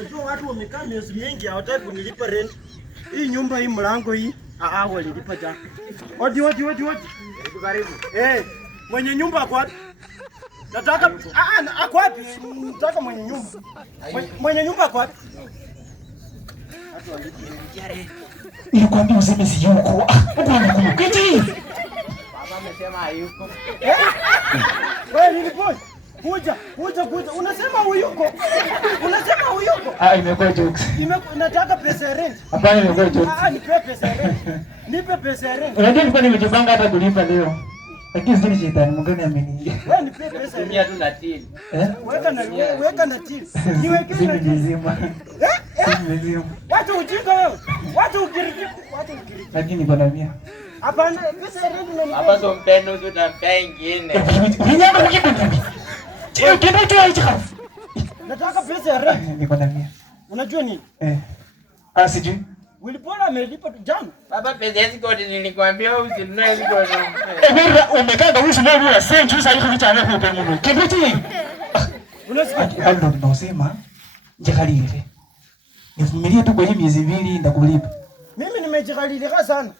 Unajua watu wamekaa miezi mingi hawataki kunilipa rent. Hii nyumba hii mlango hii walilipa jana. Odi. Karibu. Mwenye nyumba ako wapi? Nataka ako wapi? Nataka mwenye nyumba. Mwenye nyumba ako wapi? Watu walipigia rent. Nilikwambia useme si yuko. Huko anakumkiti. Baba amesema hayuko. Wewe nilipoi. Kuja. Unasema huyuko. Imekuwa jokes. Nataka pesa ya rent. Hapana, imekuwa jokes. Nipe pesa ya rent. Nipe pesa ya rent. Unajua nilikuwa nimejipanga hata kulipa leo. Lakini sio shetani mgeni ameni. Wewe nipe pesa. Tumia tu na till. Weka na till. Niweke na till. Nzima. Watu ujinga wewe. Watu ukiriki. Lakini bwana mia. Hapana, pesa ya rent ni Hapa so mpeno tu na mpea ingine. Ulinyama kukipi? Kitu hicho. Nataka pesa ya rent. Ni bwana mia. Unajua nini? Sijui. Wilipona amelipa jana. Baba pesa hizi kodi nilikwambia usinunue hizi kodi. Wewe umekanga wishi leo wewe sasa sasa hiyo kitu ana kupe Mungu. Kibichi. Unasikia? Hapo ndo tunasema jikalile. Nivumilie tu kwa hii miezi 2 ndakulipa. Mimi nimejikalilika sana.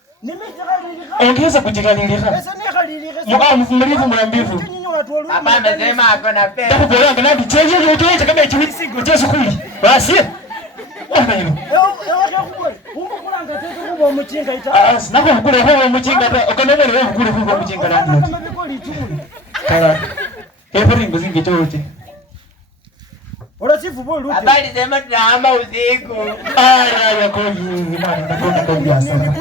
Ongeza kujikalilika. Pesa ni kalilika. Mbona mvumilivu mwambivu. Baba amesema hapo na pesa. Ndio bora ngana bicheje ndio utoe kama hicho singo Yesu kuli. Basi. Sinako kukule huo mchinga ta ukanene wewe kukule huo mchinga nani yote. Kala. Hebu ngozinge chote. Ora sifu bolu. Habari sema tunahama usiku. Ya kwa hiyo imani na kwa ndio biashara.